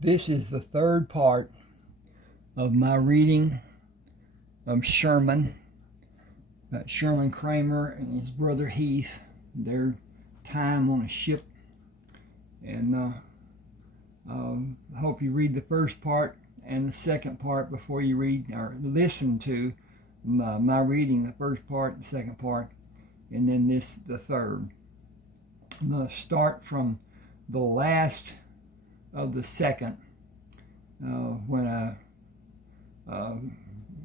This is the third part of my reading of Sherman, about Sherman Kramer and his brother Heath, their time on a ship. And I hope you read the first part and the second part before you read or listen to my reading the first part and the second part, and then the third. I'm going to start from the last of the second, when a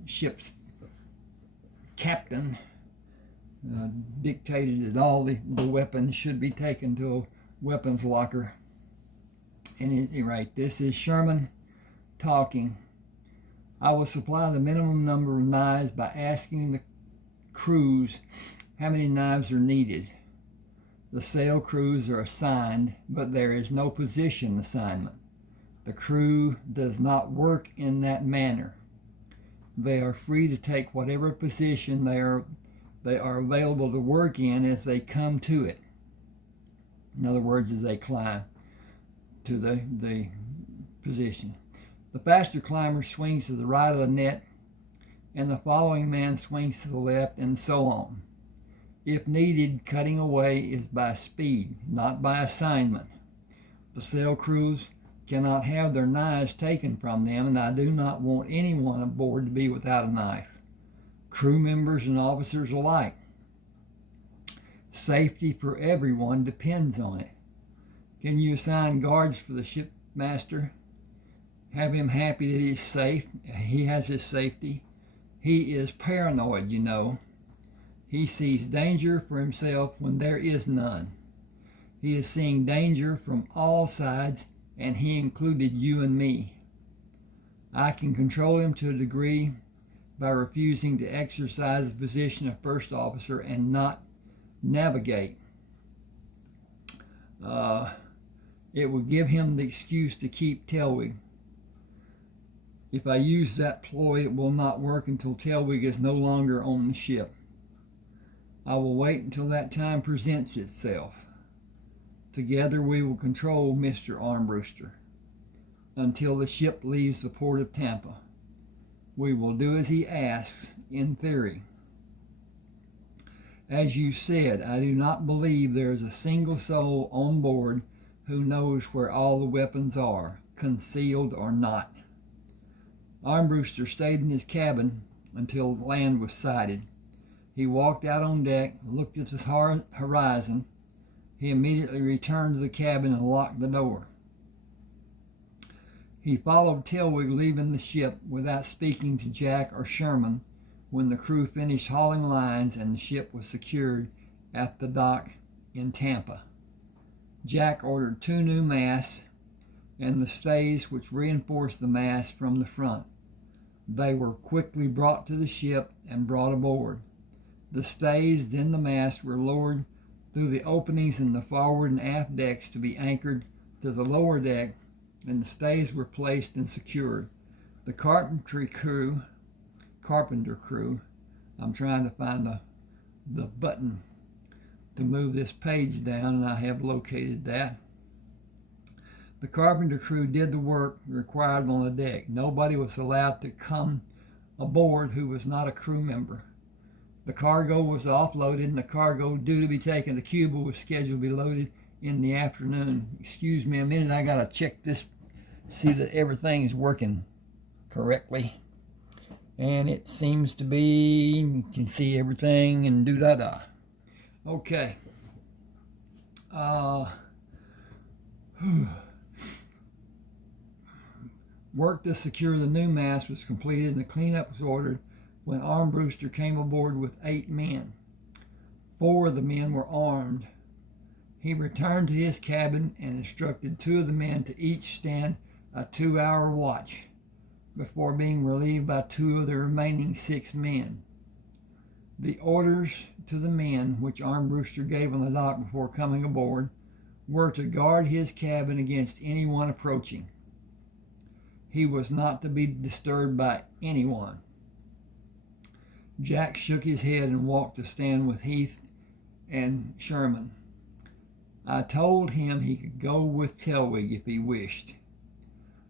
ship's captain dictated that all the weapons should be taken to a weapons locker. And this is Sherman talking. I will supply the minimum number of knives by asking the crews how many knives are needed. The sail crews are assigned, but there is no position assignment. The crew does not work in that manner. They are free to take whatever position they are available to work in as they come to it. In other words, as they climb to the position. The faster climber swings to the right of the net, and the following man swings to the left, and so on. If needed, cutting away is by speed, not by assignment. The sail crews cannot have their knives taken from them, and I do not want anyone aboard to be without a knife, crew members and officers alike. Safety for everyone depends on it. Can you assign guards for the shipmaster? Have him happy that he's safe. He has his safety. He is paranoid, you know. He sees danger for himself when there is none. He is seeing danger from all sides, and he included you and me. I can control him to a degree by refusing to exercise the position of first officer and not navigate. It will give him the excuse to keep tailwheel. If I use that ploy, it will not work until tailwheel is no longer on the ship. I will wait until that time presents itself. Together we will control Mr. Armbruster until the ship leaves the port of Tampa. We will do as he asks, in theory. As you said, I do not believe there is a single soul on board who knows where all the weapons are, concealed or not. Armbruster stayed in his cabin until land was sighted. He walked out on deck, looked at the horizon. He immediately returned to the cabin and locked the door. He followed Tilwig leaving the ship without speaking to Jack or Sherman when the crew finished hauling lines and the ship was secured at the dock in Tampa. Jack ordered 2 new masts and the stays which reinforced the masts from the front. They were quickly brought to the ship and brought aboard. The stays, then the masts, were lowered through the openings in the forward and aft decks to be anchored to the lower deck, and the stays were placed and secured. The carpenter crew, I'm trying to find the button to move this page down, and I have located that. The carpenter crew did the work required on the deck. Nobody was allowed to come aboard who was not a crew member. The cargo was offloaded, and the cargo due to be taken to Cuba was scheduled to be loaded in the afternoon. Excuse me a minute, I gotta check this, see that everything is working correctly. And it seems to be, you can see everything and do-da-da. Okay. Work to secure the new mast was completed and the cleanup was ordered when Armbruster came aboard with 8 men. 4 of the men were armed. He returned to his cabin and instructed 2 of the men to each stand a 2-hour watch before being relieved by 2 of the remaining 6 men. The orders to the men, which Armbruster gave on the dock before coming aboard, were to guard his cabin against anyone approaching. He was not to be disturbed by anyone. Jack shook his head and walked to stand with Heath and Sherman. I told him he could go with Telwig if he wished.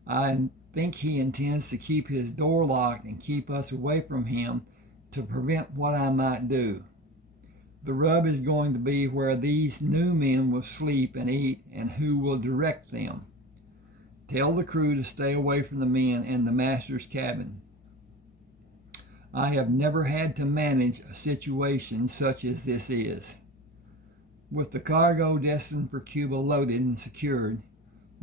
I think he intends to keep his door locked and keep us away from him to prevent what I might do. The rub is going to be where these new men will sleep and eat and who will direct them. Tell the crew to stay away from the men and the master's cabin. I have never had to manage a situation such as this is. With the cargo destined for Cuba loaded and secured,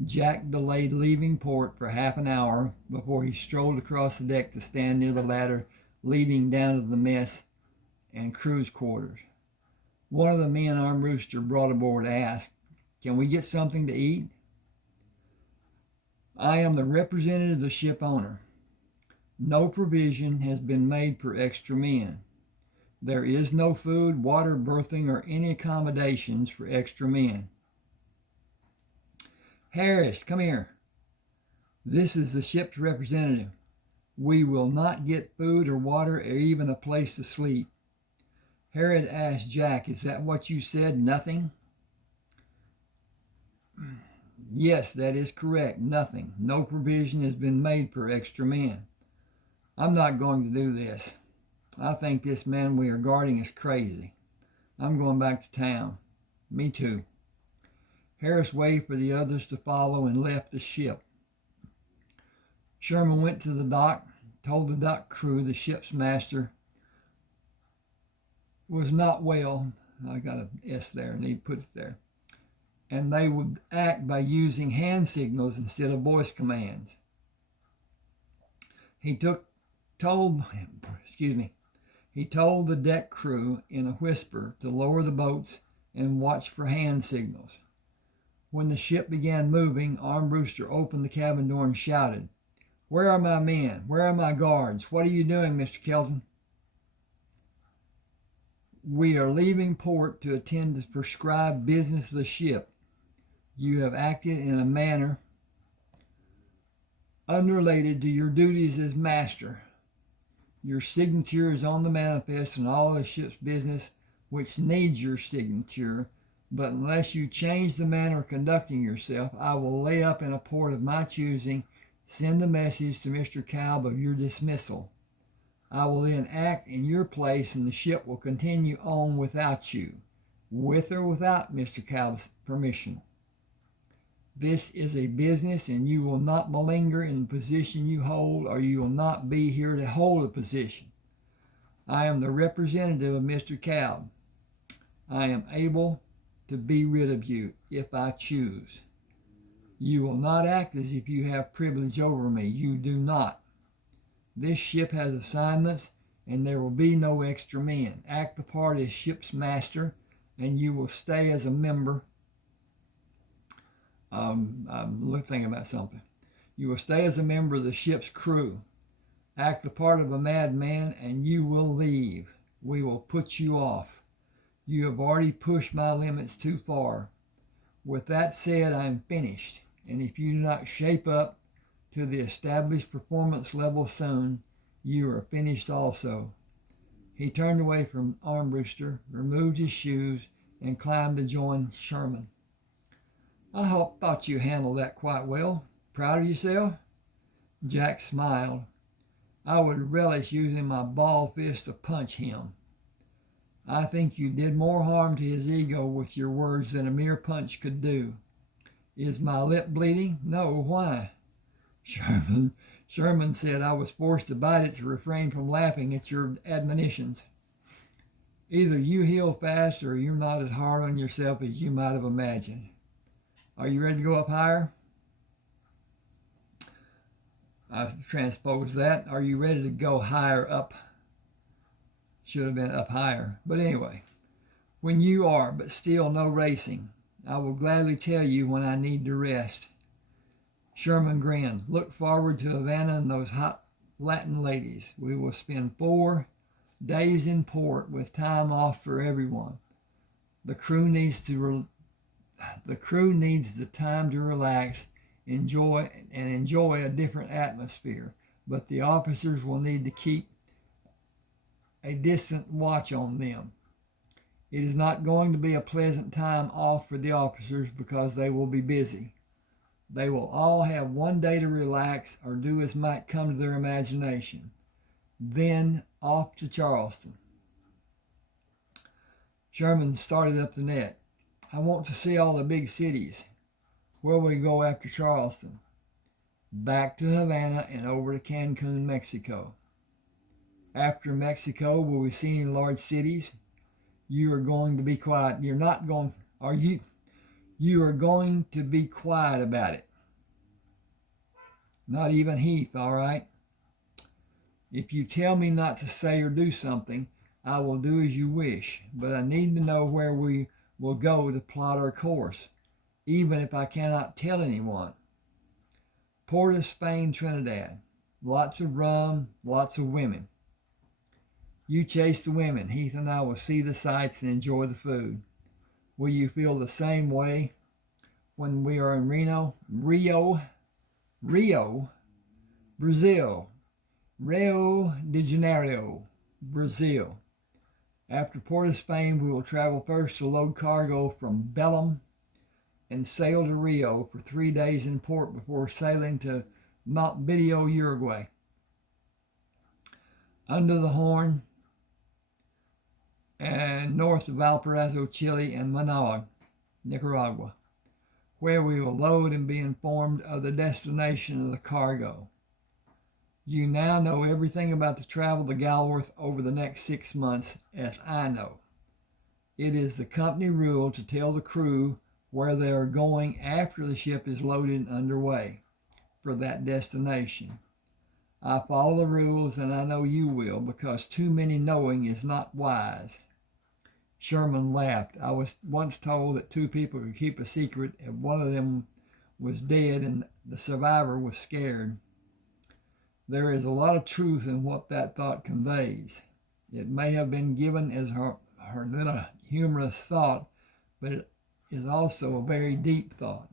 Jack delayed leaving port for half an hour before he strolled across the deck to stand near the ladder leading down to the mess and crew's quarters. One of the men arm rooster brought aboard asked, "Can we get something to eat?" "I am the representative of the ship owner. No provision has been made for extra men. There is no food, water, berthing, or any accommodations for extra men." "Harris, come here. This is the ship's representative. We will not get food or water or even a place to sleep." Harris asked Jack, "Is that what you said? Nothing?" "Yes, that is correct. Nothing. No provision has been made for extra men." "I'm not going to do this. I think this man we are guarding is crazy. I'm going back to town." "Me too." Harris waved for the others to follow and left the ship. Sherman went to the dock, told the dock crew the ship's master was not well. I got an S there, I need to put it there. And they would act by using hand signals instead of voice commands. He told the deck crew in a whisper to lower the boats and watch for hand signals. When the ship began moving, Arm Rooster opened the cabin door and shouted, "Where are my men? Where are my guards? What are you doing, Mr. Kelton?" "We are leaving port to attend to the prescribed business of the ship. You have acted in a manner unrelated to your duties as master. Your signature is on the manifest and all the ship's business which needs your signature, but unless you change the manner of conducting yourself, I will lay up in a port of my choosing, send a message to Mr. Calb of your dismissal. I will then act in your place and the ship will continue on without you, with or without Mr. Calb's permission. This is a business and you will not malinger in the position you hold, or you will not be here to hold a position. I am the representative of Mr. Calb. I am able to be rid of you if I choose. You will not act as if you have privilege over me. You do not. This ship has assignments and there will be no extra men. Act the part as ship's master and you will stay as a member. I'm thinking about something. You will stay as a member of the ship's crew. Act the part of a madman and you will leave. We will put you off. You have already pushed my limits too far. With that said, I am finished, and if you do not shape up to the established performance level soon, you are finished also." He turned away from Armbruster, removed his shoes, and climbed to join Sherman. "I thought you handled that quite well. Proud of yourself?" Jack smiled. "I would relish using my ball fist to punch him. I think you did more harm to his ego with your words than a mere punch could do. Is my lip bleeding?" "No, why?" Sherman said, "I was forced to bite it to refrain from laughing at your admonitions. Either you heal fast or you're not as hard on yourself as you might have imagined. Are you ready to go up higher?" I've transposed that. Are you ready to go higher up? Should have been up higher. But anyway, when you are, but still no racing. I will gladly tell you when I need to rest. Sherman grinned. Look forward to Havana and those hot Latin ladies. We will spend 4 days in port with time off for everyone. The crew needs the time to relax, enjoy a different atmosphere, but the officers will need to keep a distant watch on them. It is not going to be a pleasant time off for the officers because they will be busy. They will all have one day to relax or do as might come to their imagination. Then off to Charleston. Sherman started up the net. I want to see all the big cities. Where will we go after Charleston? Back to Havana and over to Cancun, Mexico. After Mexico, will we see any large cities? You are going to be quiet. You're not going, are you? You are going to be quiet about it. Not even Heath, all right? If you tell me not to say or do something, I will do as you wish, but I need to know where we will go to plot our course, even if I cannot tell anyone. Port of Spain, Trinidad. Lots of rum, lots of women. You chase the women. Heath and I will see the sights and enjoy the food. Will you feel the same way when we are in Rio, Brazil. Rio de Janeiro, Brazil. After Port of Spain, we will travel first to load cargo from Belém and sail to Rio for 3 days in port before sailing to Montevideo, Uruguay. Under the Horn and north of Valparaiso, Chile, and Managua, Nicaragua, where we will load and be informed of the destination of the cargo. You now know everything about the travel to Galwerth over the next 6 months, as I know. It is the company rule to tell the crew where they are going after the ship is loaded and underway for that destination. I follow the rules, and I know you will, because too many knowing is not wise. Sherman laughed. I was once told that 2 people could keep a secret if one of them was dead and the survivor was scared. There is a lot of truth in what that thought conveys. It may have been given as her little humorous thought, but it is also a very deep thought.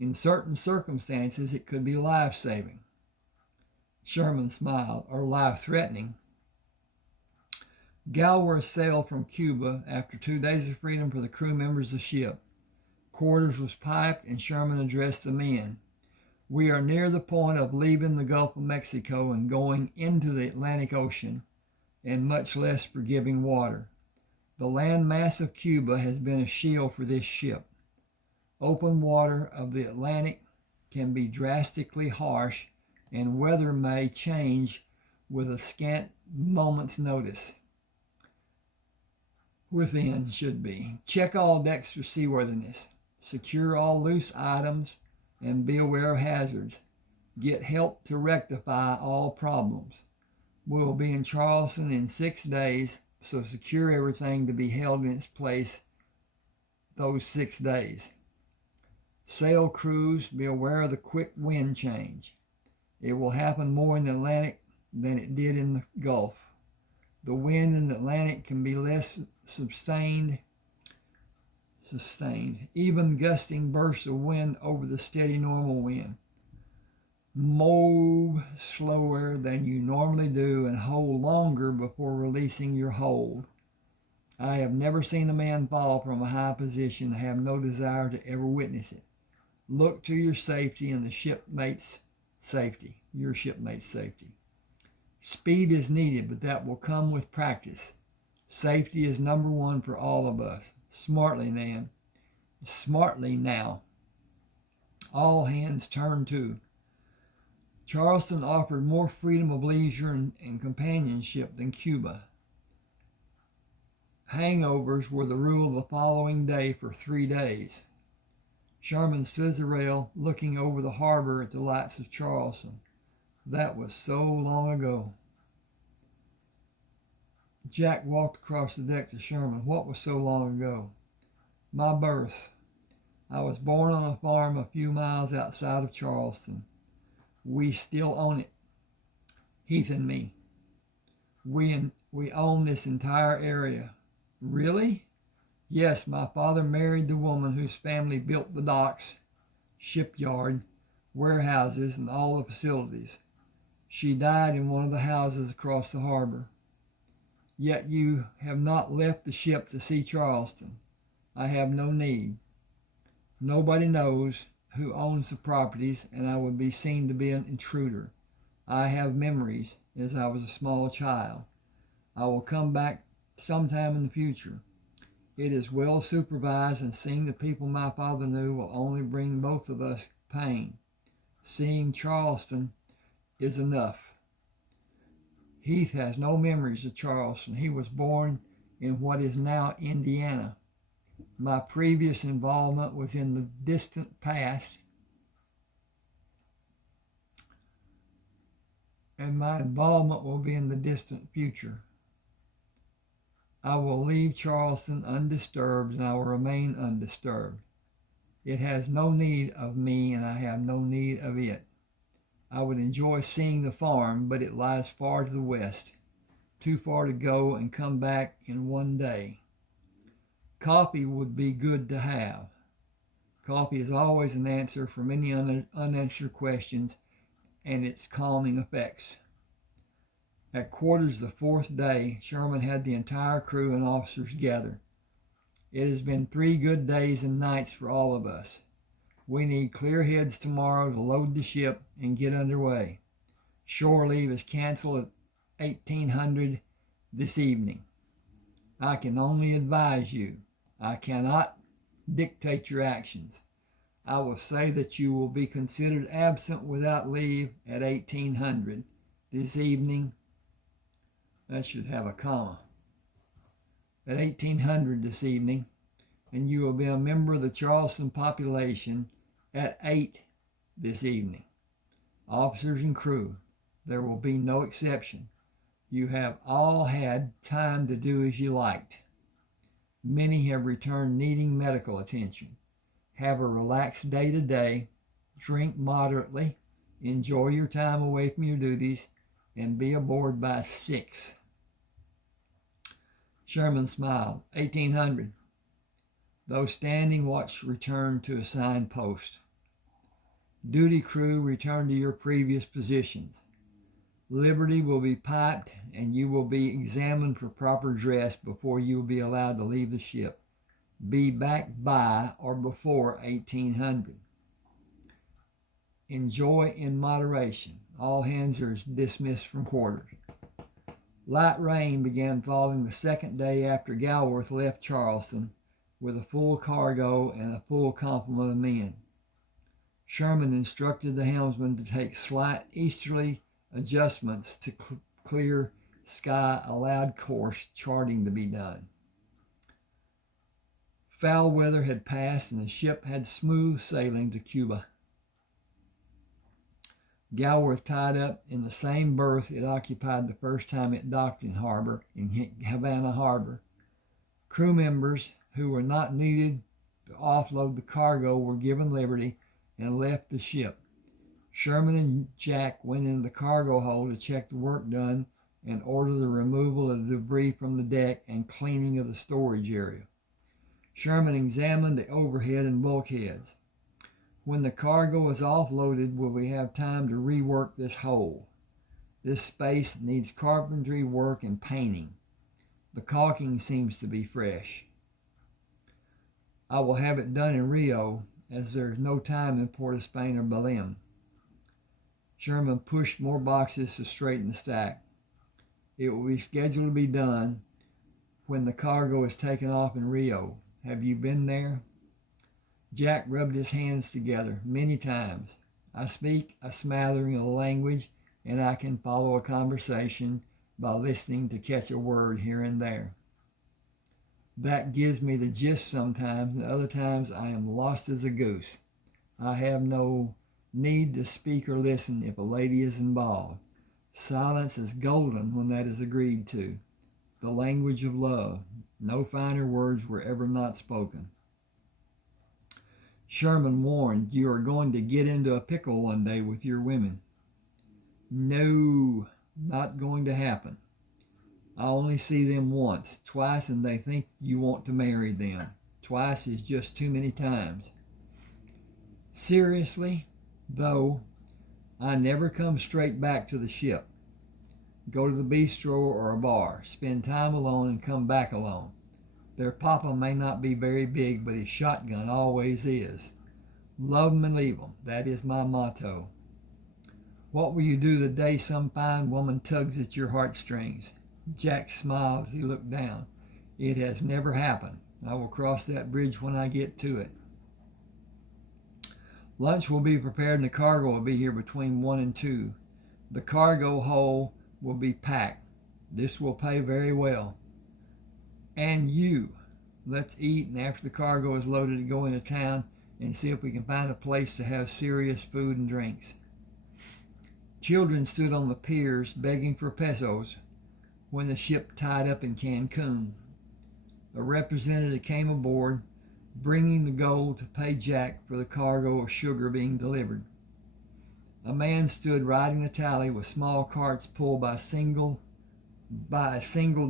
In certain circumstances, it could be life-saving. Sherman smiled, or life-threatening. Galwerth sailed from Cuba after 2 days of freedom for the crew members of the ship. Quarters was piped, and Sherman addressed the men. We are near the point of leaving the Gulf of Mexico and going into the Atlantic Ocean, and much less forgiving water. The land mass of Cuba has been a shield for this ship. Open water of the Atlantic can be drastically harsh, and weather may change with a scant moment's notice. Within should be. Check all decks for seaworthiness. Secure all loose items and be aware of hazards. Get help to rectify all problems. We will be in Charleston in 6 days, so secure everything to be held in its place those 6 days. Sail crews, be aware of the quick wind change. It will happen more in the Atlantic than it did in the Gulf. The wind in the Atlantic can be less sustained, even gusting bursts of wind over the steady normal wind. Move slower than you normally do and hold longer before releasing your hold. I have never seen a man fall from a high position and have no desire to ever witness it. Look to your safety and the shipmate's safety, your shipmate's safety. Speed is needed, but that will come with practice. Safety is number one for all of us. Smartly now. All hands turn to. Charleston offered more freedom of leisure and companionship than Cuba. Hangovers were the rule of the following day for 3 days. Sherman stood at the rail, looking over the harbor at the lights of Charleston. That was so long ago. Jack walked across the deck to Sherman. What was so long ago? My birth. I was born on a farm a few miles outside of Charleston. We still own it. Heath and me. We own this entire area. Really? Yes, my father married the woman whose family built the docks, shipyard, warehouses, and all the facilities. She died in one of the houses across the harbor. Yet you have not left the ship to see Charleston. I have no need. Nobody knows who owns the properties, and I would be seen to be an intruder. I have memories as I was a small child. I will come back sometime in the future. It is well supervised, and seeing the people my father knew will only bring both of us pain. Seeing Charleston is enough. Heath has no memories of Charleston. He was born in what is now Indiana. My previous involvement was in the distant past, and my involvement will be in the distant future. I will leave Charleston undisturbed, and I will remain undisturbed. It has no need of me, and I have no need of it. I would enjoy seeing the farm, but it lies far to the west, too far to go and come back in one day. Coffee would be good to have. Coffee is always an answer for many unanswered questions and its calming effects. At quarters the fourth day, Sherman had the entire crew and officers gathered. It has been 3 good days and nights for all of us. We need clear heads tomorrow to load the ship and get underway. Shore leave is canceled at 1800 this evening. I can only advise you. I cannot dictate your actions. I will say that you will be considered absent without leave at 1800 this evening. That should have a comma. At 1800 this evening, and you will be a member of the Charleston population at 8 this evening. Officers and crew, there will be no exception. You have all had time to do as you liked. Many have returned needing medical attention. Have a relaxed day today, drink moderately, enjoy your time away from your duties, and be aboard by 6. Sherman smiled. 1800. Those standing watch returned to assigned post. Duty crew, return to your previous positions. Liberty will be piped, and you will be examined for proper dress before you will be allowed to leave the ship. Be back by or before 1800. Enjoy in moderation. All hands are dismissed from quarters. Light rain began falling the second day after Galwerth left Charleston with a full cargo and a full complement of men. Sherman instructed the helmsman to take slight easterly adjustments to clear sky, allowed course charting to be done. Foul weather had passed, and the ship had smooth sailing to Cuba. Galwerth tied up in the same berth it occupied the first time it docked in Havana Harbor. Crew members who were not needed to offload the cargo were given liberty and left the ship. Sherman and Jack went into the cargo hold to check the work done and order the removal of the debris from the deck and cleaning of the storage area. Sherman examined the overhead and bulkheads. When the cargo is offloaded, will we have time to rework this hole? This space needs carpentry work and painting. The caulking seems to be fresh. I will have it done in Rio, as there is no time in Port of Spain or Belém. Sherman pushed more boxes to straighten the stack. It will be scheduled to be done when the cargo is taken off in Rio. Have you been there? Jack rubbed his hands together many times. I speak a smattering of the language, and I can follow a conversation by listening to catch a word here and there. That gives me the gist sometimes, and other times I am lost as a goose. I have no need to speak or listen if a lady is involved. Silence is golden when that is agreed to. The language of love. No finer words were ever not spoken. Sherman warned, you are going to get into a pickle one day with your women. No, not going to happen. I only see them once, twice, and they think you want to marry them. Twice is just too many times. Seriously, though, I never come straight back to the ship. Go to the bistro or a bar, spend time alone, and come back alone. Their papa may not be very big, but his shotgun always is. Love 'em and leave 'em. That is my motto. What will you do the day some fine woman tugs at your heartstrings? Jack smiled as he looked down. It has never happened. I will cross that bridge when I get to it. Lunch will be prepared and the cargo will be here between 1 and 2. The cargo hold will be packed. This will pay very well. And you. Let's eat, and after the cargo is loaded, go into town and see if we can find a place to have serious food and drinks. Children stood on the piers begging for pesos when the ship tied up in Cancun. A representative came aboard, bringing the gold to pay Jack for the cargo of sugar being delivered. A man stood riding the tally with small carts pulled by a single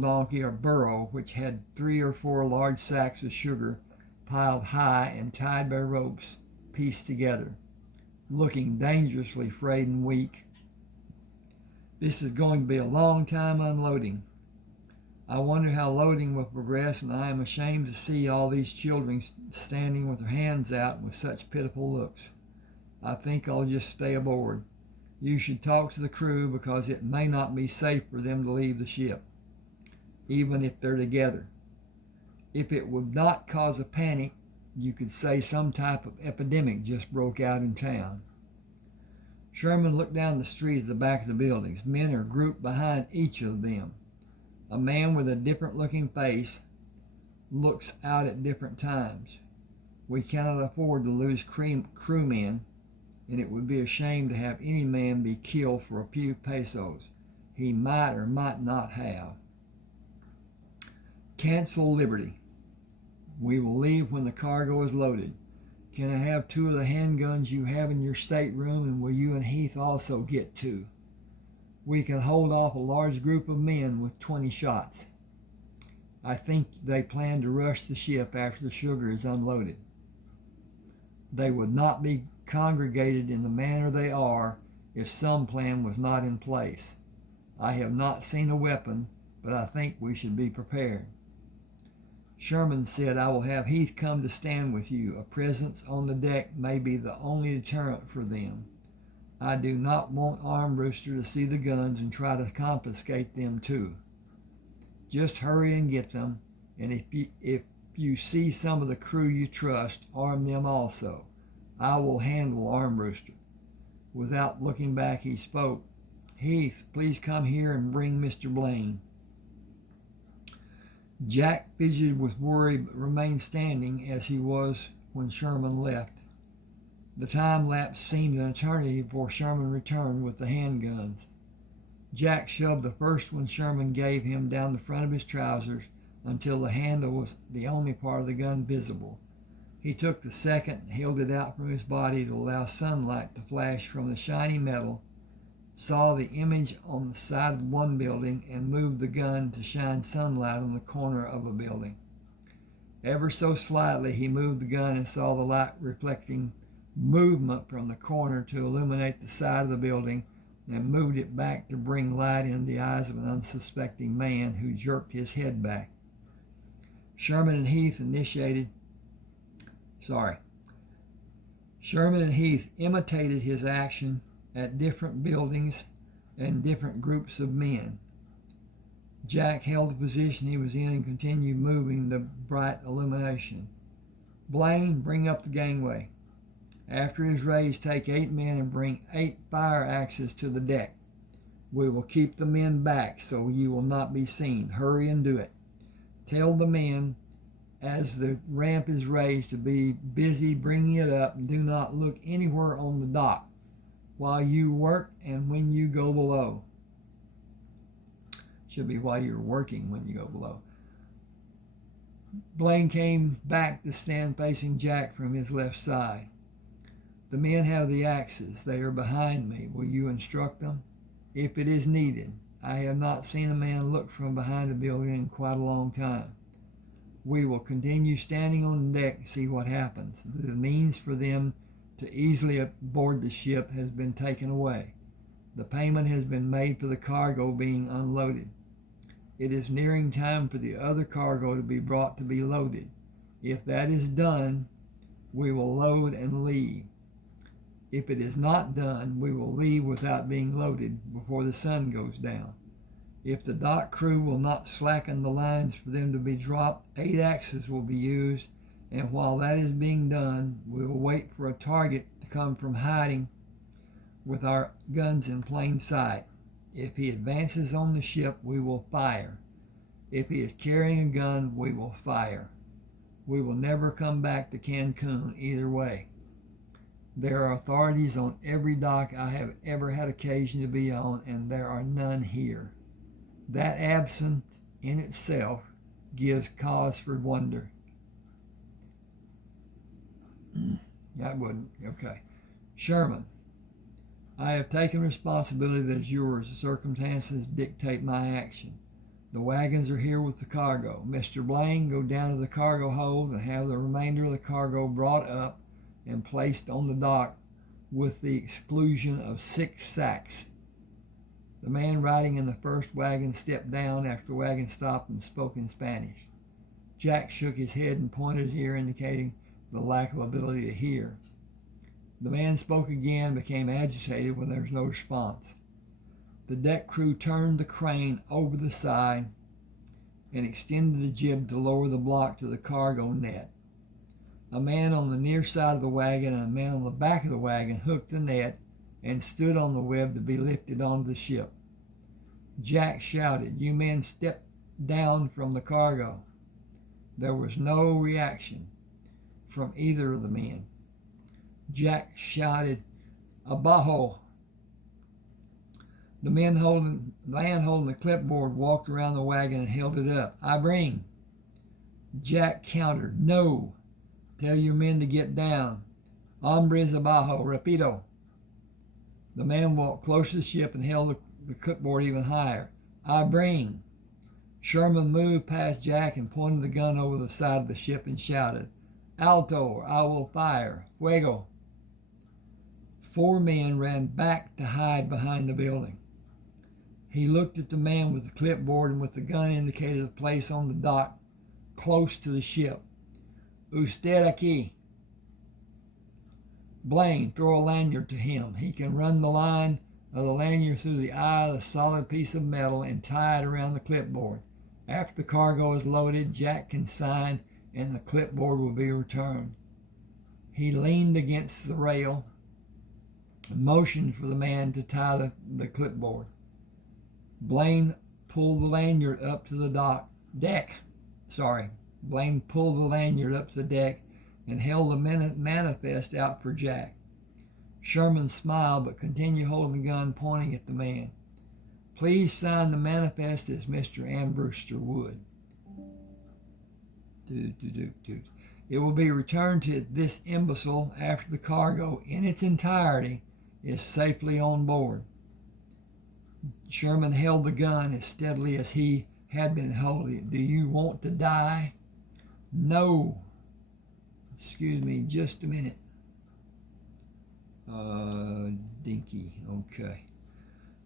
donkey or burro, which had 3 or 4 large sacks of sugar piled high and tied by ropes pieced together, looking dangerously frayed and weak. This is going to be a long time unloading. I wonder how loading will progress, and I am ashamed to see all these children standing with their hands out with such pitiful looks. I think I'll just stay aboard. You should talk to the crew because it may not be safe for them to leave the ship, even if they're together. If it would not cause a panic, you could say some type of epidemic just broke out in town. Sherman looked down the street at the back of the buildings. Men are grouped behind each of them. A man with a different looking face looks out at different times. We cannot afford to lose crewmen, and it would be a shame to have any man be killed for a few pesos he might or might not have. Cancel liberty. We will leave when the cargo is loaded. Can I have 2 of the handguns you have in your stateroom, and will you and Heath also get 2? We can hold off a large group of men with 20 shots. I think they plan to rush the ship after the sugar is unloaded. They would not be congregated in the manner they are if some plan was not in place. I have not seen a weapon, but I think we should be prepared. Sherman said, I will have Heath come to stand with you. A presence on the deck may be the only deterrent for them. I do not want Armbruster to see the guns and try to confiscate them too. Just hurry and get them, and if you see some of the crew you trust, arm them also. I will handle Armbruster. Without looking back, he spoke. Heath, please come here and bring Mr. Blaine. Jack fidgeted with worry but remained standing as he was when Sherman left. The time lapse seemed an eternity before Sherman returned with the handguns. Jack shoved the first one Sherman gave him down the front of his trousers until the handle was the only part of the gun visible. He took the second and held it out from his body to allow sunlight to flash from the shiny metal, saw the image on the side of one building, and moved the gun to shine sunlight on the corner of a building. Ever so slightly he moved the gun and saw the light reflecting movement from the corner to illuminate the side of the building, and moved it back to bring light into the eyes of an unsuspecting man who jerked his head back. Sherman and Heath imitated his action at different buildings and different groups of men. Jack held the position he was in and continued moving the bright illumination. Blaine, bring up the gangway. After it is raised, take 8 men and bring 8 fire axes to the deck. We will keep the men back so you will not be seen. Hurry and do it. Tell the men as the ramp is raised to be busy bringing it up, and do not look anywhere on the dock while you work and when you go below. Should be while you're working when you go below. Blaine came back to stand facing Jack from his left side. The men have the axes. They are behind me. Will you instruct them? If it is needed. I have not seen a man look from behind a building in quite a long time. We will continue standing on the deck and see what happens. The means for them to easily board the ship has been taken away. The payment has been made for the cargo being unloaded. It is nearing time for the other cargo to be brought to be loaded. If that is done, we will load and leave. If it is not done, we will leave without being loaded before the sun goes down. If the dock crew will not slacken the lines for them to be dropped, 8 axes will be used, and while that is being done, we will wait for a target to come from hiding with our guns in plain sight. If he advances on the ship, we will fire. If he is carrying a gun, we will fire. We will never come back to Cancun either way. There are authorities on every dock I have ever had occasion to be on, and there are none here. That absence in itself gives cause for wonder. That wouldn't. Okay. Sherman, I have taken responsibility that is yours. The circumstances dictate my action. The wagons are here with the cargo. Mr. Blaine, go down to the cargo hold and have the remainder of the cargo brought up and placed on the dock with the exclusion of 6 sacks. The man riding in the first wagon stepped down after the wagon stopped and spoke in Spanish. Jack shook his head and pointed his ear, indicating the lack of ability to hear. The man spoke again and became agitated when there was no response. The deck crew turned the crane over the side and extended the jib to lower the block to the cargo net. A man on the near side of the wagon and a man on the back of the wagon hooked the net and stood on the web to be lifted onto the ship. Jack shouted, "You men step down from the cargo." There was no reaction from either of the men. Jack shouted, "Abajo." The man holding the clipboard walked around the wagon and held it up. "I bring." Jack countered, "No. Tell your men to get down. Hombres abajo, repito." The man walked close to the ship and held the clipboard even higher. "I bring." Sherman moved past Jack and pointed the gun over the side of the ship and shouted, "Alto, or I will fire. Fuego." 4 men ran back to hide behind the building. He looked at the man with the clipboard and with the gun indicated a place on the dock close to the ship. "Usted aquí." "Blaine, throw a lanyard to him. He can run the line of the lanyard through the eye of the solid piece of metal and tie it around the clipboard. After the cargo is loaded, Jack can sign and the clipboard will be returned." He leaned against the rail and motioned for the man to tie the clipboard. Blaine pulled the lanyard up to the deck. Blaine pulled the lanyard up to the deck and held the manifest out for Jack. Sherman smiled but continued holding the gun, pointing at the man. "Please sign the manifest as Mr. Ambrewster would. It will be returned to this imbecile after the cargo in its entirety is safely on board." Sherman held the gun as steadily as he had been holding it. "Do you want to die?" "No." "Excuse me, just a minute." Dinky. Okay.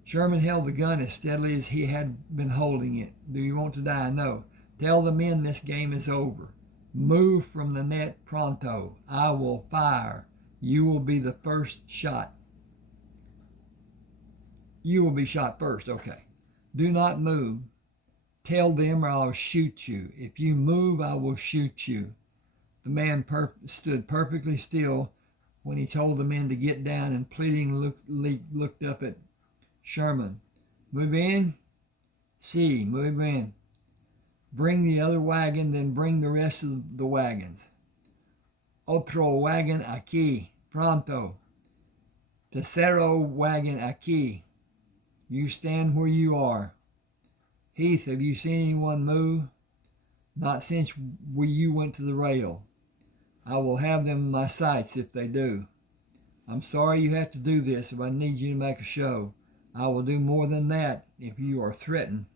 Sherman held the gun as steadily as he had been holding it. "Do you want to die?" "No." "Tell the men this game is over. Move from the net pronto. I will fire. You will be the first shot." "You will be shot first." "Okay." "Do not move. Tell them or I'll shoot you. If you move, I will shoot you." The man stood perfectly still when he told the men to get down and pleadingly looked up at Sherman. "Muy bien?" "Sí, muy bien." "Bring the other wagon, then bring the rest of the wagons." "Otro wagon aquí, pronto." "Tercero wagon aquí." "You stand where you are." "Heath, have you seen anyone move?" "Not since you went to the rail." "I will have them in my sights if they do." "I'm sorry you have to do this if I need you to make a show. I will do more than that if you are threatened."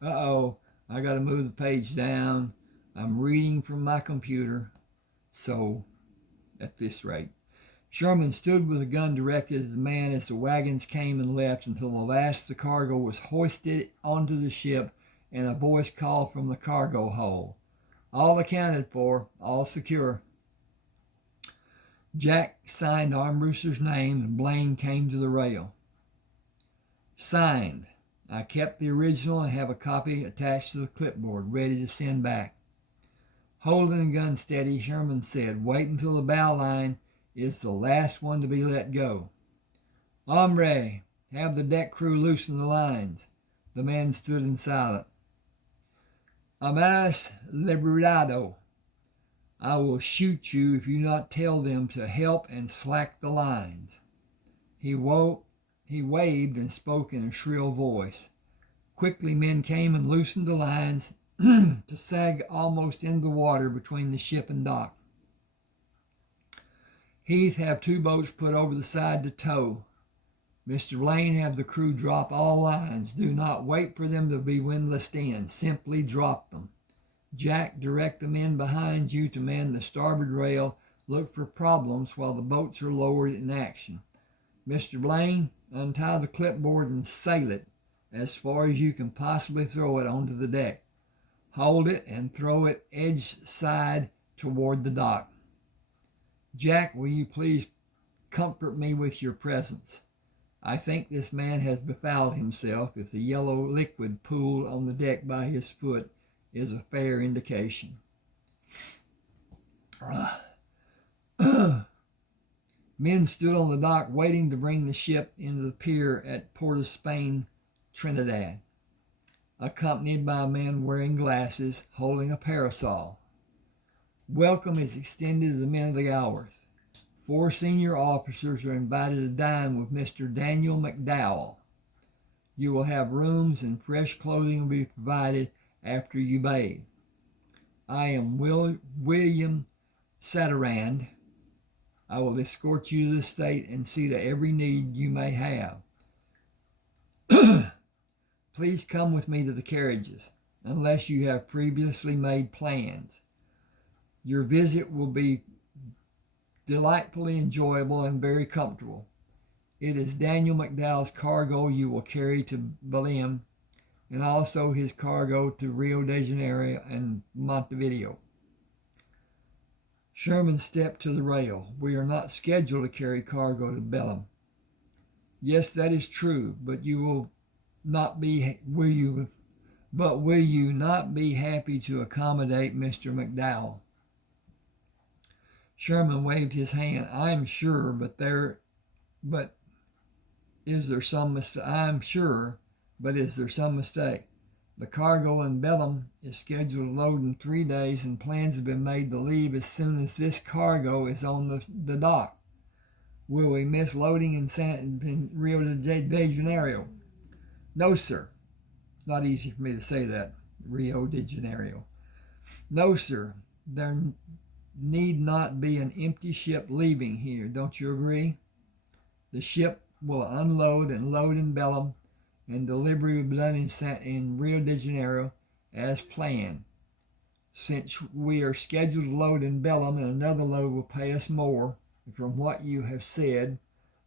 Uh-oh, I got to move the page down. I'm reading from my computer. So, at this rate. Sherman stood with a gun directed at the man as the wagons came and left until the last of the cargo was hoisted onto the ship and a voice called from the cargo hold, "All accounted for, all secure." Jack signed Armbruster's name and Blaine came to the rail. Signed. I kept the original and have a copy attached to the clipboard, ready to send back. Holding the gun steady, Sherman said, wait until the bow line is the last one to be let go. Hombre, have the deck crew loosen the lines. The man stood in silence. Amaras liberado. I will shoot you if you not tell them to help and slack the lines. He waved and spoke in a shrill voice. Quickly men came and loosened the lines to sag almost into the water between the ship and dock. Heath have 2 boats put over the side to tow. Mr. Blaine have the crew drop all lines. Do not wait for them to be windlassed in. Simply drop them. Jack, direct the men behind you to man the starboard rail. Look for problems while the boats are lowered in action. Mr. Blaine, untie the clipboard and sail it as far as you can possibly throw it onto the deck. Hold it and throw it edge side toward the dock. Jack, will you please comfort me with your presence? I think this man has befouled himself if the yellow liquid pooled on the deck by his foot is a fair indication. Men stood on the dock waiting to bring the ship into the pier at Port of Spain, Trinidad, accompanied by a man wearing glasses, holding a parasol. Welcome is extended to the men of the Galwerth. 4 senior officers are invited to dine with Mr. Daniel McDowell. You will have rooms and fresh clothing will be provided after you bathe. I am William Satarand. I will escort you to the state and see to every need you may have. Please come with me to the carriages, unless you have previously made plans. Your visit will be delightfully enjoyable and very comfortable. It is Daniel McDowell's cargo you will carry to Belém, and also his cargo to Rio de Janeiro and Montevideo. Sherman stepped to the rail. We are not scheduled to carry cargo to Belém. Yes, that is true, but will you not be happy to accommodate Mr. McDowell? Sherman waved his hand. I'm sure, is there some mistake? The cargo in Belém is scheduled to load in 3 days, and plans have been made to leave as soon as this cargo is on the dock. Will we miss loading in Rio de Janeiro? No, sir. It's not easy for me to say that. Rio de Janeiro. No, sir. There need not be an empty ship leaving here. Don't you agree? The ship will unload and load in Belém, and delivery will be done in Rio de Janeiro as planned. Since we are scheduled to load in Belém and another load will pay us more, from what you have said,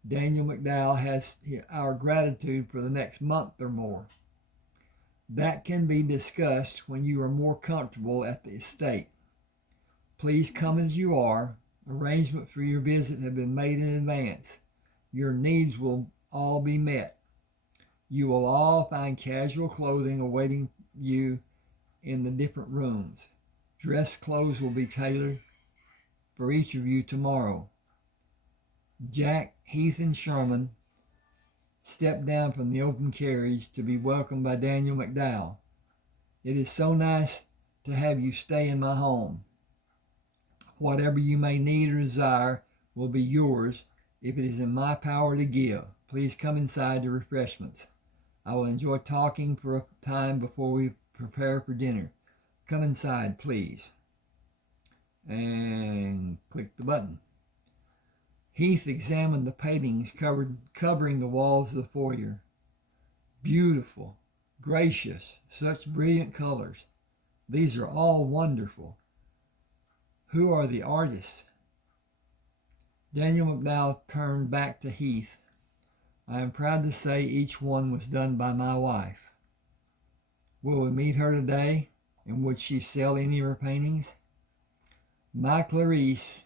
Daniel McDowell has our gratitude for the next month or more. That can be discussed when you are more comfortable at the estate. Please come as you are. Arrangements for your visit have been made in advance. Your needs will all be met. You will all find casual clothing awaiting you in the different rooms. Dress clothes will be tailored for each of you tomorrow. Jack, Heath, and Sherman stepped down from the open carriage to be welcomed by Daniel McDowell. It is so nice to have you stay in my home. Whatever you may need or desire will be yours if it is in my power to give. Please come inside to refreshments. I will enjoy talking for a time before we prepare for dinner. Come inside, please. And click the button. Heath examined the paintings covering the walls of the foyer. Beautiful, gracious, such brilliant colors. These are all wonderful. Who are the artists? Daniel McDowell turned back to Heath. I am proud to say each one was done by my wife. Will we meet her today, and would she sell any of her paintings? My Clarice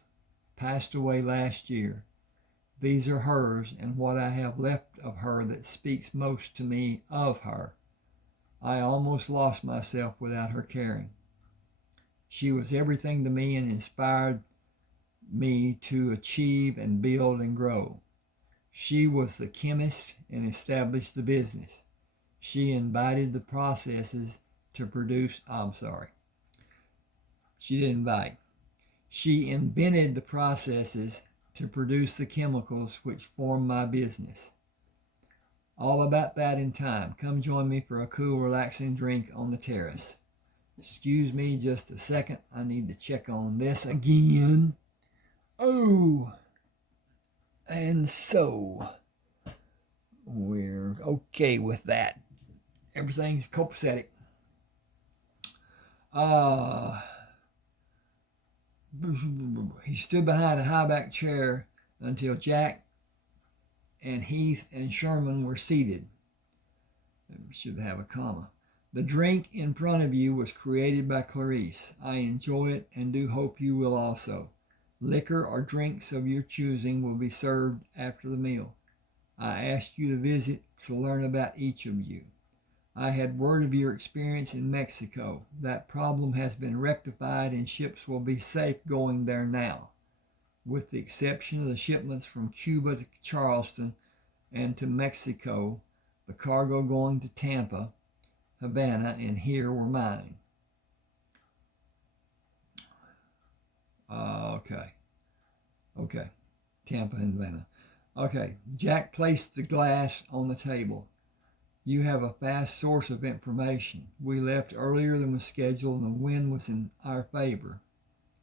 passed away last year. These are hers and what I have left of her that speaks most to me of her. I almost lost myself without her caring. She was everything to me and inspired me to achieve and build and grow. She was the chemist and established the business. She invited the processes to produce, she didn't invite. She invented the processes to produce the chemicals which form my business. All about that in time. Come join me for a cool, relaxing drink on the terrace. Excuse me just a second. I need to check on this again. Oh, and so we're okay with that. Everything's copacetic. He stood behind a high-backed chair until Jack and Heath and Sherman were seated. Should have a comma. The drink in front of you was created by Clarice. I enjoy it and do hope you will also. Liquor or drinks of your choosing will be served after the meal. I asked you to visit to learn about each of you. I had word of your experience in Mexico. That problem has been rectified and ships will be safe going there now, with the exception of the shipments from Cuba to Charleston and to Mexico. The cargo going to Tampa, Havana, and here were mine. Okay. Tampa and Havana. Okay. Jack placed the glass on the table. You have a fast source of information. We left earlier than was scheduled and the wind was in our favor.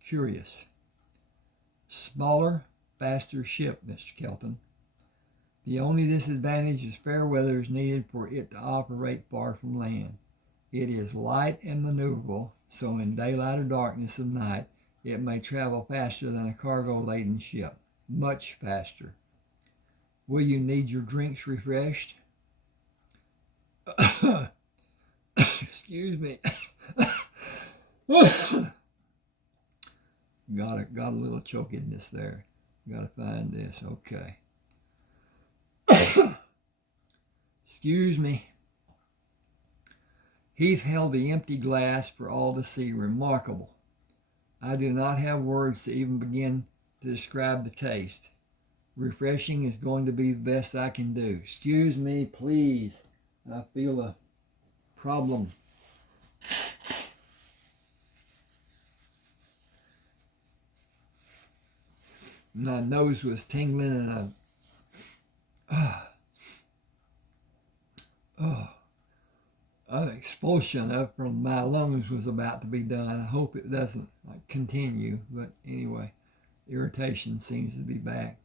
Curious. Smaller, faster ship, Mr. Kelton. The only disadvantage is fair weather is needed for it to operate far from land. It is light and maneuverable, so in daylight or darkness of night, it may travel faster than a cargo-laden ship. Much faster. Will you need your drinks refreshed? Excuse me. Got a little chokiness there. Got to find this. Okay. Excuse me. Heath held the empty glass for all to see. Remarkable. I do not have words to even begin to describe the taste. Refreshing is going to be the best I can do. Excuse me, please. I feel a problem. My nose was tingling and an expulsion up from my lungs was about to be done. I hope it doesn't continue, but anyway, irritation seems to be back.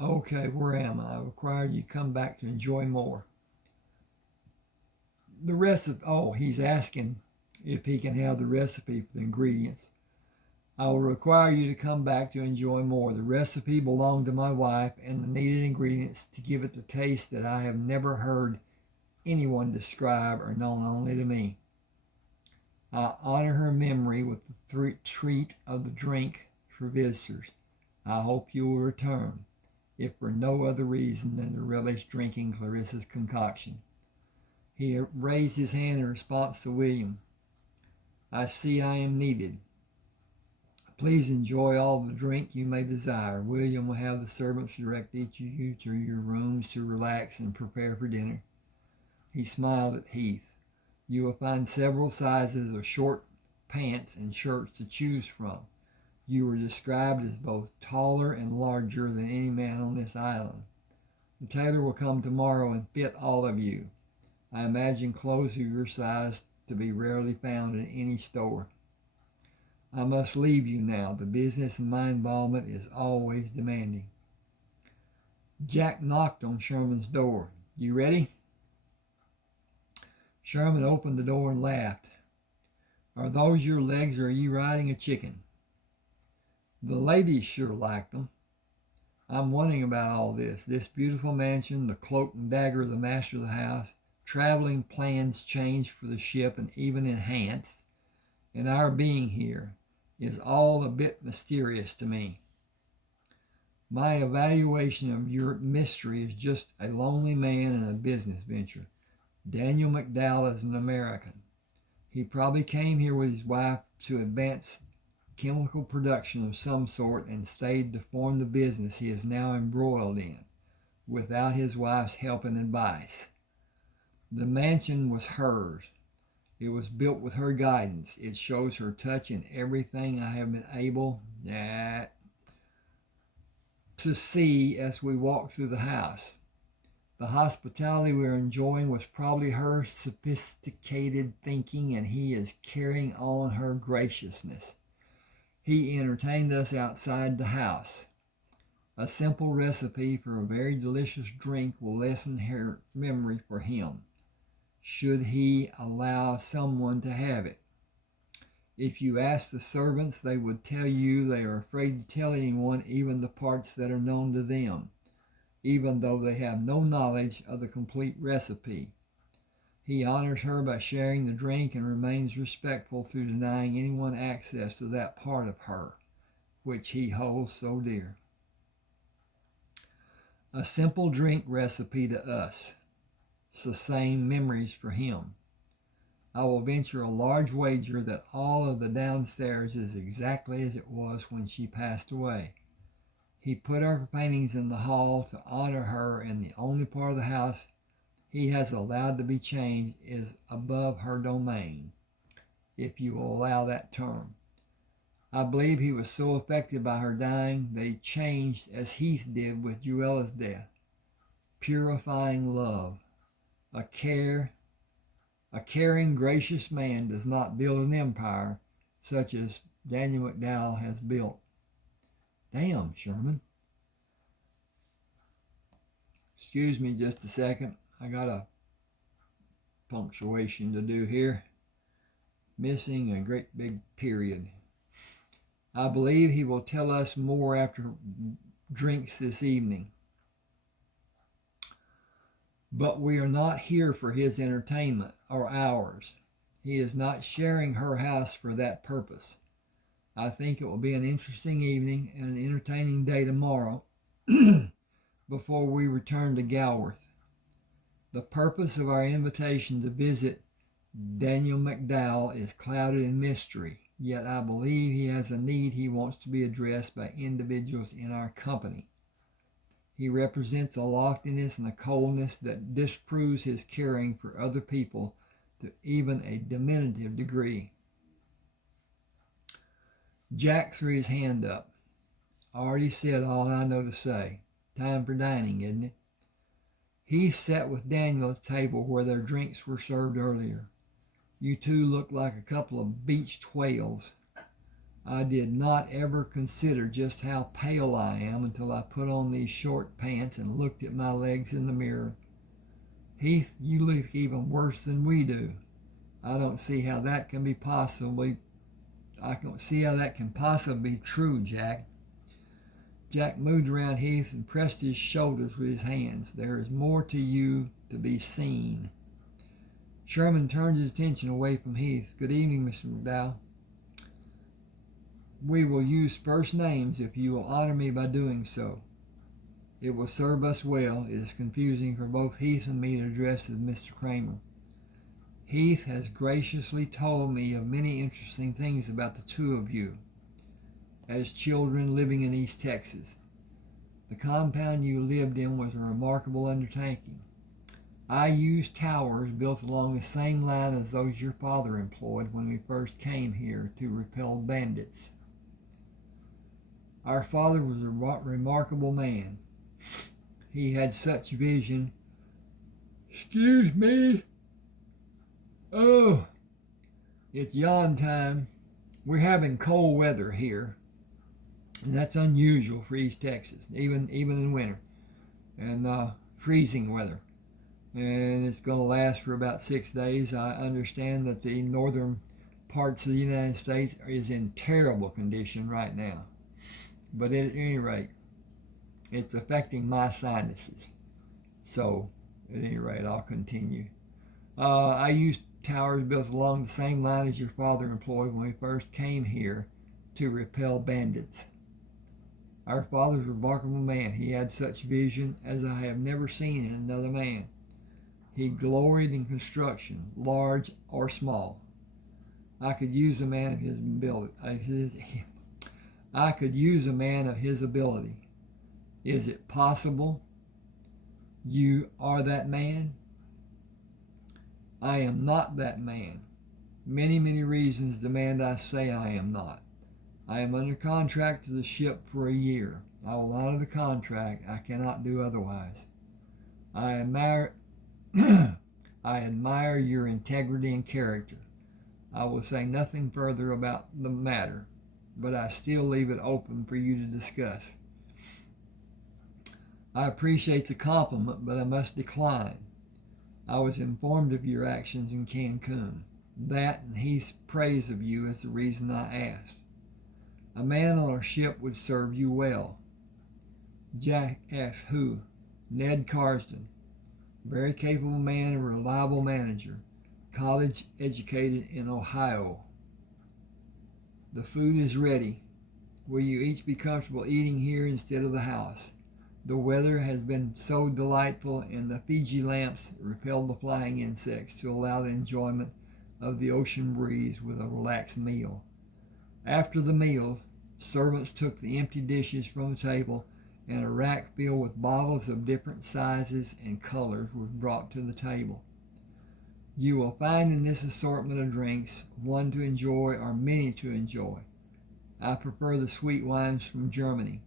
Okay, where am I? I required you to come back to enjoy more. The recipe, he's asking if he can have the recipe for the ingredients. I will require you to come back to enjoy more. The recipe belonged to my wife and the needed ingredients to give it the taste that I have never heard anyone describe or known only to me. I honor her memory with the treat of the drink for visitors. I hope you will return, if for no other reason than to relish drinking Clarissa's concoction. He raised his hand in response to William. I see I am needed. Please enjoy all the drink you may desire. William will have the servants direct each of you to your rooms to relax and prepare for dinner. He smiled at Heath. You will find several sizes of short pants and shirts to choose from. You were described as both taller and larger than any man on this island. The tailor will come tomorrow and fit all of you. I imagine clothes of your size to be rarely found in any store. I must leave you now. The business of my involvement is always demanding. Jack knocked on Sherman's door. You ready? Sherman opened the door and laughed. Are those your legs or are you riding a chicken? The ladies sure like them. I'm wondering about all this. This beautiful mansion, the cloak and dagger of the master of the house, traveling plans changed for the ship and even enhanced, and our being here. is all a bit mysterious to me. My evaluation of your mystery is just a lonely man in a business venture. Daniel McDowell is an American. He probably came here with his wife to advance chemical production of some sort and stayed to form the business he is now embroiled in, without his wife's help and advice. The mansion was hers. It was built with her guidance. It shows her touch in everything I have been able to see as we walk through the house. The hospitality we are enjoying was probably her sophisticated thinking, and he is carrying on her graciousness. He entertained us outside the house. A simple recipe for a very delicious drink will lessen her memory for him, should he allow someone to have it. If you ask the servants, they would tell you they are afraid to tell anyone even the parts that are known to them, even though they have no knowledge of the complete recipe. He honors her by sharing the drink and remains respectful through denying anyone access to that part of her, which he holds so dear. A simple drink recipe to us, sustained memories for him. I will venture a large wager that all of the downstairs is exactly as it was when she passed away. He put her paintings in the hall to honor her, and the only part of the house he has allowed to be changed is above her domain, if you will allow that term. I believe he was so affected by her dying that he changed as Heath did with Juella's death. Purifying love. A caring, gracious man does not build an empire such as Daniel McDowell has built. Damn, Sherman. Excuse me just a second. I got a punctuation to do here. Missing a great big period. I believe he will tell us more after drinks this evening. But we are not here for his entertainment or ours. He is not sharing her house for that purpose. I think it will be an interesting evening and an entertaining day tomorrow before we return to Galwerth. The purpose of our invitation to visit Daniel McDowell is clouded in mystery, yet I believe he has a need he wants to be addressed by individuals in our company. He represents a loftiness and a coldness that disproves his caring for other people to even a diminutive degree. Jack threw his hand up. I already said all I know to say. Time for dining, isn't it? He sat with Daniel at the table where their drinks were served earlier. You two look like a couple of beached whales. I did not ever consider just how pale I am until I put on these short pants and looked at my legs in the mirror. Heath, you look even worse than we do. I don't see how that can possibly be true, Jack. Jack moved around Heath and pressed his shoulders with his hands. There is more to you to be seen. Sherman turned his attention away from Heath. Good evening, Mr. McDowell. We will use first names if you will honor me by doing so. It will serve us well. It is confusing for both Heath and me to address as Mr. Kramer. Heath has graciously told me of many interesting things about the two of you as children living in East Texas. The compound you lived in was a remarkable undertaking. I used towers built along the same line as those your father employed when we first came here to repel bandits. Our father was a remarkable man. He had such vision. Excuse me. Oh, it's yawn time. We're having cold weather here, and that's unusual for East Texas, even in winter, and freezing weather. And it's going to last for about 6 days. I understand that the northern parts of the United States is in terrible condition right now. But at any rate, it's affecting my sinuses. So, at any rate, I'll continue. I used towers built along the same line as your father employed when we first came here to repel bandits. Our father's a remarkable man. He had such vision as I have never seen in another man. He gloried in construction, large or small. I could use a man of his ability. I could use a man of his ability. Is it possible you are that man? I am not that man. Many, many reasons demand I say I am not. I am under contract to the ship for a year. I will honor the contract. I cannot do otherwise. I admire your integrity and character. I will say nothing further about the matter, but I still leave it open for you to discuss. I appreciate the compliment, but I must decline. I was informed of your actions in Cancun. That and Heath's praise of you is the reason I asked. A man on our ship would serve you well. Jack asked who? Ned Carston. Very capable man and reliable manager. College educated in Ohio. The food is ready. Will you each be comfortable eating here instead of the house? The weather has been so delightful, and the Fiji lamps repel the flying insects to allow the enjoyment of the ocean breeze with a relaxed meal. After the meal, servants took the empty dishes from the table, and a rack filled with bottles of different sizes and colors was brought to the table. You will find in this assortment of drinks one to enjoy or many to enjoy. I prefer the sweet wines from Germany.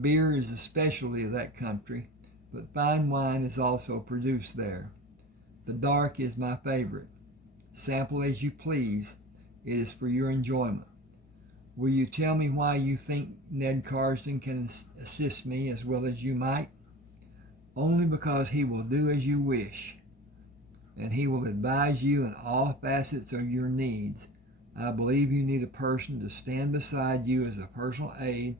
Beer is a specialty of that country, but fine wine is also produced there. The dark is my favorite. Sample as you please. It is for your enjoyment. Will you tell me why you think Ned Carston can assist me as well as you might? Only because he will do as you wish, and he will advise you in all facets of your needs. I believe you need a person to stand beside you as a personal aide,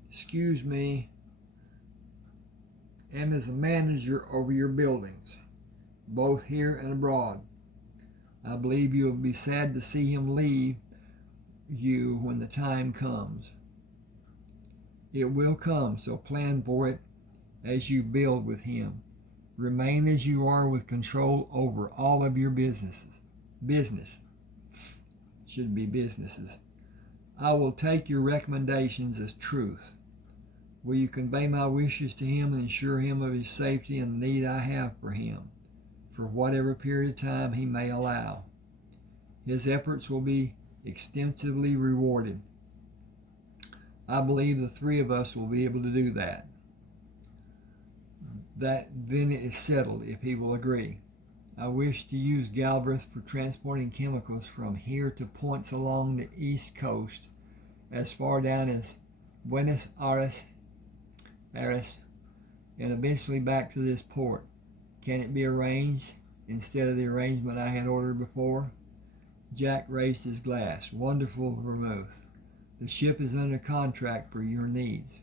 and as a manager over your buildings, both here and abroad. I believe you will be sad to see him leave you when the time comes. It will come, so plan for it as you build with him. Remain as you are with control over all of your businesses. Should be businesses. I will take your recommendations as truth. Will you convey my wishes to him and ensure him of his safety and the need I have for him, for whatever period of time he may allow? His efforts will be extensively rewarded. I believe the three of us will be able to do that. Then it is settled if he will agree. I wish to use Galwerth for transporting chemicals from here to points along the east coast as far down as Buenos Aires, and eventually back to this port. Can it be arranged instead of the arrangement I had ordered before? Jack raised his glass. Wonderful vermouth. The ship is under contract for your needs,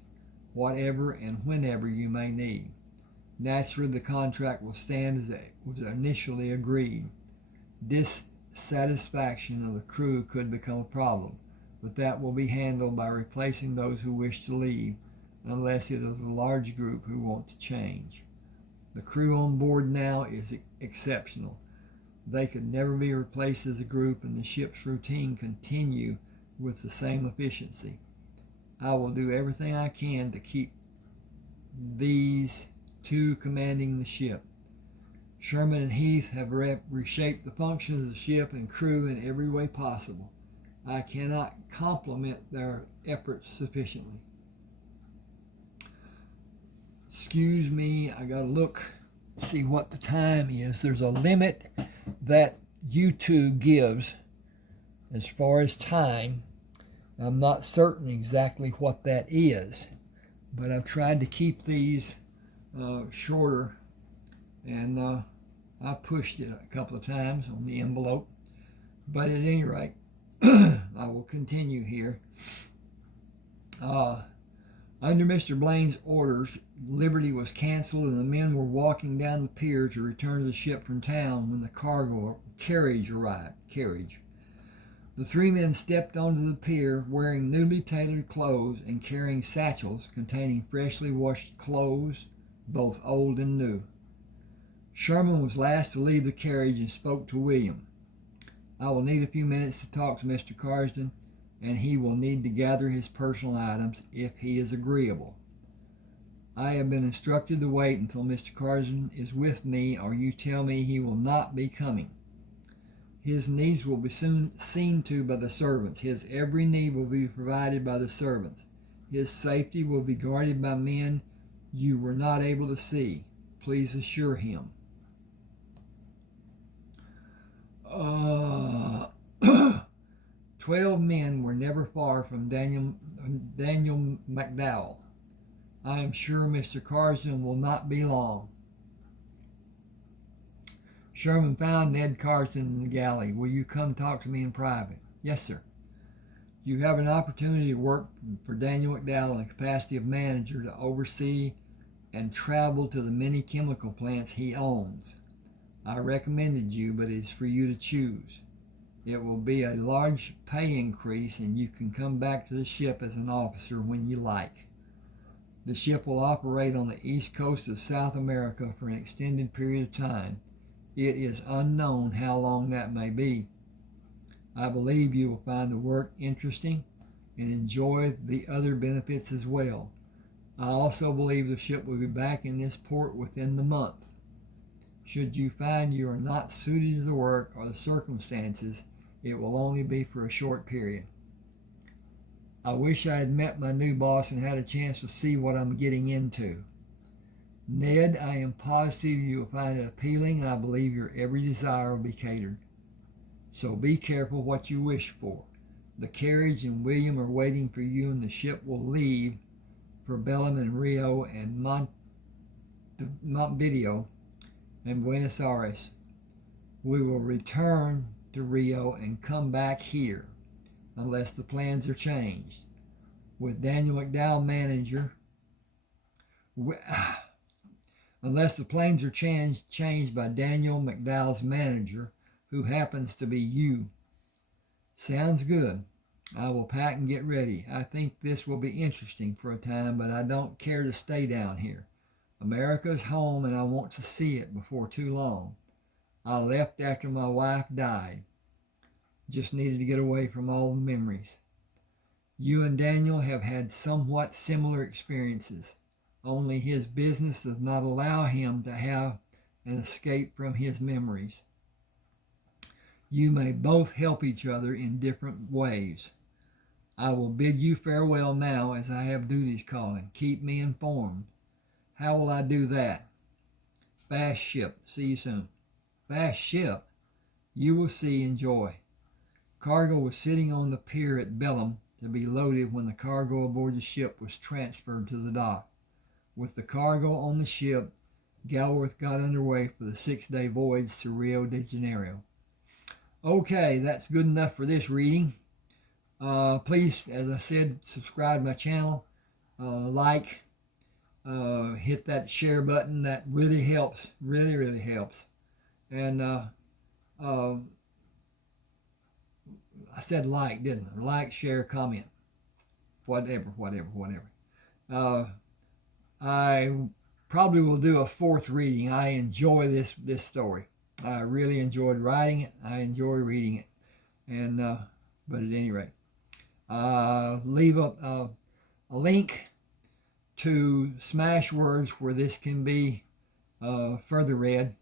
whatever and whenever you may need. Naturally, the contract will stand as it was initially agreed. Dissatisfaction of the crew could become a problem, but that will be handled by replacing those who wish to leave, unless it is a large group who want to change. The crew on board now is exceptional. They could never be replaced as a group, and the ship's routine continue with the same efficiency. I will do everything I can to keep these two commanding the ship. Sherman and Heath have reshaped the functions of the ship and crew in every way possible. I cannot compliment their efforts sufficiently. Excuse me, I gotta look, see what the time is. There's a limit that YouTube gives as far as time. I'm not certain exactly what that is, but I've tried to keep these shorter, and I pushed it a couple of times on the envelope, but at any rate, I will continue here. Under Mr. Blaine's orders, Liberty was canceled, and the men were walking down the pier to return to the ship from town when the carriage arrived. The three men stepped onto the pier wearing newly tailored clothes and carrying satchels containing freshly washed clothes, both old and new. Sherman was last to leave the carriage and spoke to William. "I will need a few minutes to talk to Mr. Carsden, and he will need to gather his personal items if he is agreeable. I have been instructed to wait until Mr. Carsden is with me, or you tell me he will not be coming. His needs will be soon seen to by the servants. His every need will be provided by the servants. His safety will be guarded by men you were not able to see. Please assure him." 12 men were never far from Daniel McDowell. "I am sure Mr. Carsden will not be long." Sherman found Ned Carsden in the galley. "Will you come talk to me in private?" "Yes, sir." "You have an opportunity to work for Daniel McDowell in the capacity of manager to oversee and travel to the many chemical plants he owns. I recommended you, but it is for you to choose. It will be a large pay increase, and you can come back to the ship as an officer when you like. The ship will operate on the east coast of South America for an extended period of time. It is unknown how long that may be. I believe you will find the work interesting and enjoy the other benefits as well. I also believe the ship will be back in this port within the month. Should you find you are not suited to the work or the circumstances, it will only be for a short period. I wish I had met my new boss and had a chance to see what I'm getting into. Ned, I am positive you will find it appealing, and I believe your every desire will be catered. So be careful what you wish for. The carriage and William are waiting for you, and the ship will leave for Belém and Rio and Montevideo and Buenos Aires. We will return to Rio and come back here, unless the plans are changed. With Daniel McDowell manager, unless the plans are changed by Daniel McDowell's manager, who happens to be you. Sounds good. I will pack and get ready. I think this will be interesting for a time, but I don't care to stay down here. America is home, and I want to see it before too long. I left after my wife died. Just needed to get away from all the memories. You and Daniel have had somewhat similar experiences, only his business does not allow him to have an escape from his memories. You may both help each other in different ways. I will bid you farewell now, as I have duties calling. Keep me informed. How will I do that? Fast ship. See you soon. Fast ship? You will see. Enjoy. Cargo was sitting on the pier at Belém to be loaded when the cargo aboard the ship was transferred to the dock. With the cargo on the ship, Galwerth got underway for the 6-day voyage to Rio de Janeiro. Okay, that's good enough for this reading. Please, as I said, subscribe to my channel, like, hit that share button. That really helps, really helps. And I said like, didn't I? Like, share, comment, whatever. I probably will do a 4th reading. I enjoy this story. I really enjoyed writing it. I enjoy reading it. And but at any rate, leave a link to Smashwords where this can be further read.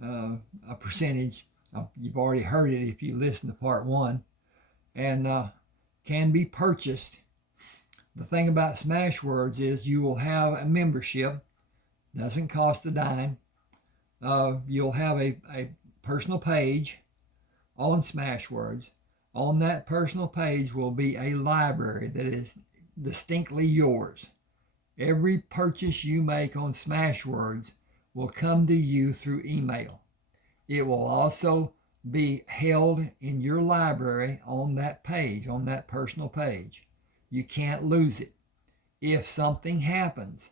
A percentage. You've already heard it if you listen to part 1. And can be purchased. The thing about Smashwords is you will have a membership. Doesn't cost a dime. You'll have a personal page on Smashwords. On that personal page will be a library that is distinctly yours. Every purchase you make on Smashwords will come to you through email. It will also be held in your library on that page, on that personal page. You can't lose it. If something happens,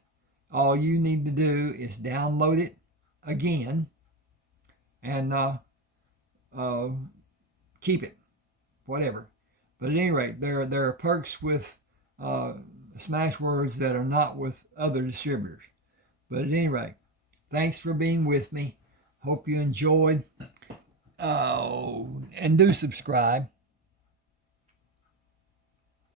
all you need to do is download it again and keep it whatever. But at any rate, there are perks with Smashwords that are not with other distributors. But at any rate, thanks for being with me. Hope you enjoyed. And do subscribe.